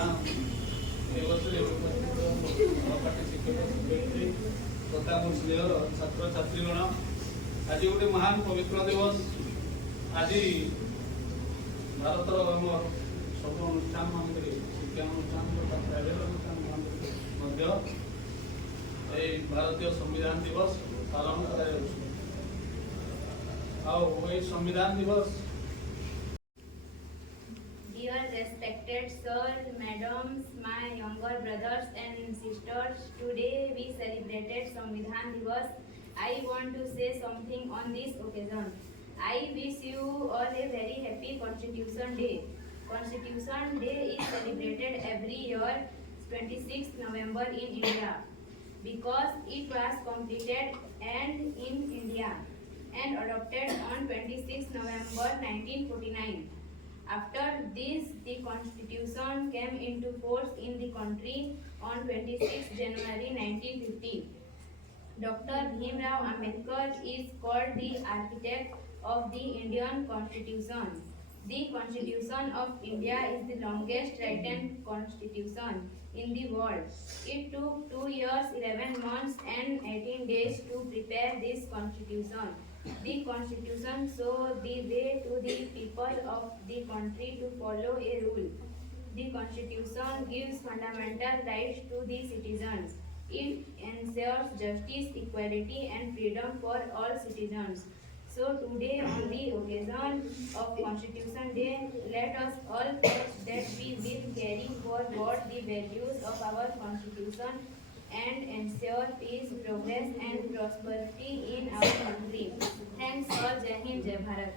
संविधान दिवस सहपाठी शिक्षक शिक्षयित्री तथा मोर स्नेह छात्र छात्रीगण आज गोटे महान पवित्र दिवस। आज भारत सब अनुष्ठान मान शिक्षा अनुष्ठान तथा प्राइवेट अनुष्ठान भारतीय संविधान दिवस पालन कर संविधान दिवस। Dear respected sir, madams, my younger brothers and sisters, today we celebrated Samvidhan Divas. I want to say something on this occasion. I wish you all a very happy Constitution Day. Constitution Day is celebrated every year 26th November in India because it was completed and in India and adopted on 26th November 1949. After this, the Constitution came into force in the country on 26 January 1950. Dr. Bhimrao Ambedkar is called the architect of the Indian Constitution. The Constitution of India is the longest written constitution in the world. It took 2 years, 11 months and 18 days to prepare this constitution. The constitution shows the way to the people of the country to follow a rule. The constitution gives fundamental rights to the citizens. It ensures justice, equality and freedom for all citizens. So today, on the occasion of Constitution Day, let us all pledge that we will carry forward the values of our Constitution and ensure peace, progress and prosperity in our country. Thanks all. Jai Hind, Jai Bharat.